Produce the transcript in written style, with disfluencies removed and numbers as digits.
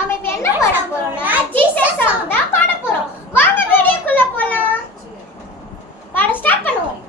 நாம இப்ப என்ன பாட போறோம்னா ஜீசஸ் சாங் தான் பாட போறோம். வாங்க வீடியோக்குள்ள போலாம். பாட ஸ்டார்ட் பண்ணுவோம்.